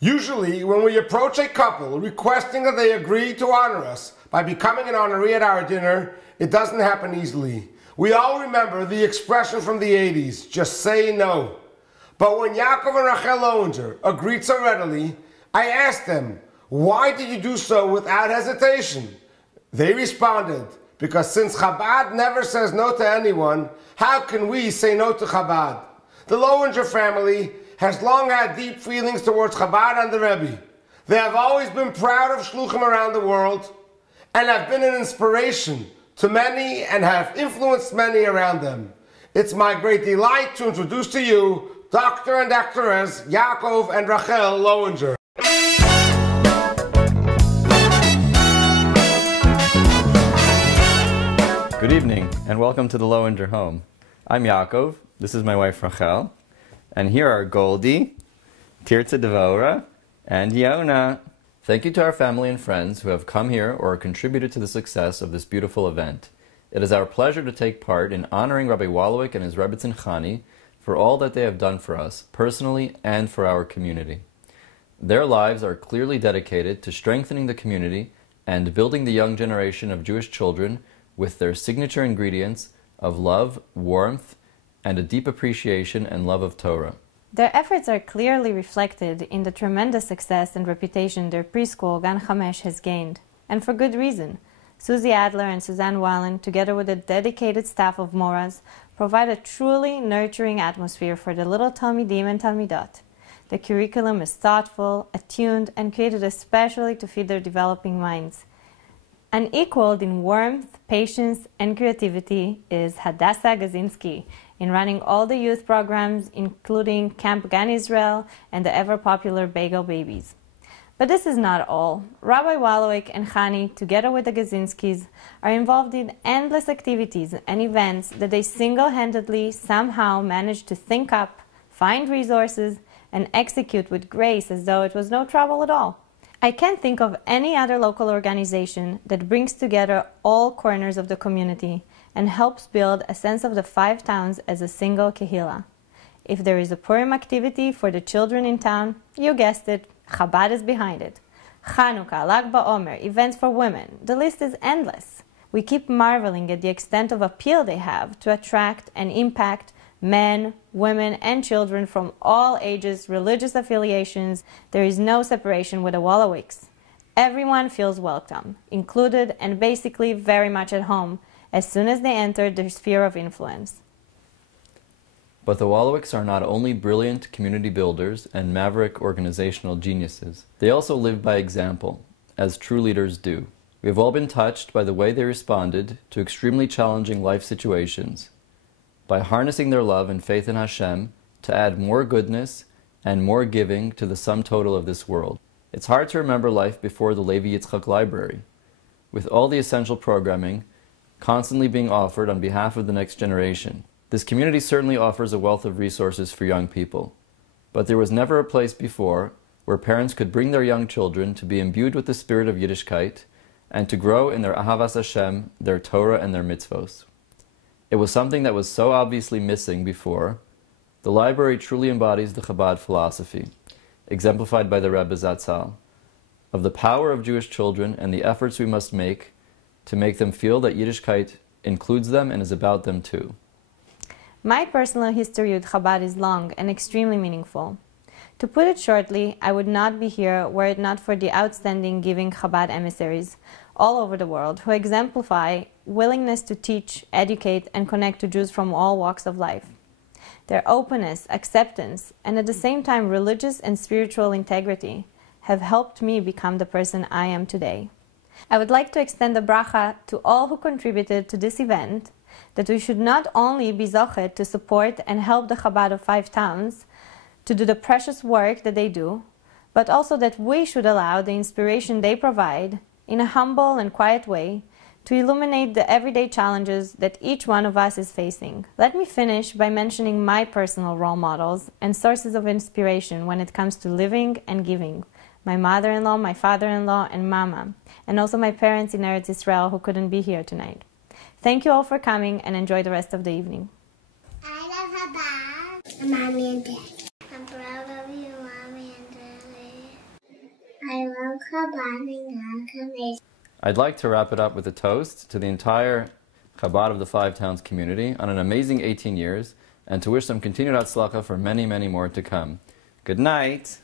Usually, when we approach a couple requesting that they agree to honor us by becoming an honoree at our dinner, it doesn't happen easily. We all remember the expression from the 80s, just say no. But when Yaakov and Rachel Lowenger agreed so readily, I asked them, why did you do so without hesitation? They responded, because since Chabad never says no to anyone, how can we say no to Chabad? The Lowenger family has long had deep feelings towards Chabad and the Rebbe. They have always been proud of shluchim around the world and have been an inspiration to many and have influenced many around them. It's my great delight to introduce to you Dr. and Doctoress Yaakov and Rachel Lowenger. Good evening and welcome to the Lowenger home. I'm Yaakov, this is my wife Rachel, and here are Goldie, Tirza Devora, and Yona. Thank you to our family and friends who have come here or contributed to the success of this beautiful event. It is our pleasure to take part in honoring Rabbi Wallowik and his Rebbetzin Chani for all that they have done for us, personally and for our community. Their lives are clearly dedicated to strengthening the community and building the young generation of Jewish children with their signature ingredients of love, warmth, and a deep appreciation and love of Torah. Their efforts are clearly reflected in the tremendous success and reputation their preschool, Gan Chamesh, has gained. And for good reason. Susie Adler and Suzanne Wallen, together with a dedicated staff of Moras, provide a truly nurturing atmosphere for the little Talmidim and Talmidot. The curriculum is thoughtful, attuned, and created especially to feed their developing minds. Unequaled in warmth, patience, and creativity is Hadassah Gazinski in running all the youth programs, including Camp Gan Israel and the ever-popular Bagel Babies. But this is not all. Rabbi Wallowik and Chani, together with the Gazinskis, are involved in endless activities and events that they single-handedly somehow manage to think up, find resources, and execute with grace as though it was no trouble at all. I can't think of any other local organization that brings together all corners of the community and helps build a sense of the 5 towns as a single kehillah. If there is a Purim activity for the children in town, you guessed it, Chabad is behind it. Chanukah, Lag BaOmer, events for women, the list is endless. We keep marveling at the extent of appeal they have to attract and impact men, women, and children from all ages, religious affiliations. There is no separation with the Wallowiks. Everyone feels welcome, included, and basically very much at home as soon as they enter their sphere of influence. But the Wallowiks are not only brilliant community builders and maverick organizational geniuses, they also live by example, as true leaders do. We have all been touched by the way they responded to extremely challenging life situations, by harnessing their love and faith in Hashem to add more goodness and more giving to the sum total of this world. It's hard to remember life before the Levi Yitzchak Library, with all the essential programming constantly being offered on behalf of the next generation. This community certainly offers a wealth of resources for young people, but there was never a place before where parents could bring their young children to be imbued with the spirit of Yiddishkeit and to grow in their Ahavas Hashem, their Torah, and their mitzvos. It was something that was so obviously missing before. The library truly embodies the Chabad philosophy, exemplified by the Rebbe Zatzal, of the power of Jewish children and the efforts we must make to make them feel that Yiddishkeit includes them and is about them too. My personal history with Chabad is long and extremely meaningful. To put it shortly, I would not be here were it not for the outstanding giving Chabad emissaries all over the world who exemplify willingness to teach, educate, and connect to Jews from all walks of life. Their openness, acceptance, and at the same time religious and spiritual integrity have helped me become the person I am today. I would like to extend a bracha to all who contributed to this event, that we should not only be zochet to support and help the Chabad of 5 towns to do the precious work that they do, but also that we should allow the inspiration they provide in a humble and quiet way to illuminate the everyday challenges that each one of us is facing. Let me finish by mentioning my personal role models and sources of inspiration when it comes to living and giving. My mother-in-law, my father-in-law, and mama, and also my parents in Eretz Israel who couldn't be here tonight. Thank you all for coming and enjoy the rest of the evening. I love Chabad. Mommy and Dad. I'm proud of you, Mommy and Daddy. I'd like to wrap it up with a toast to the entire Chabad of the Five Towns community on an amazing 18 years, and to wish them continued Hatzlacha for many, many more to come. Good night!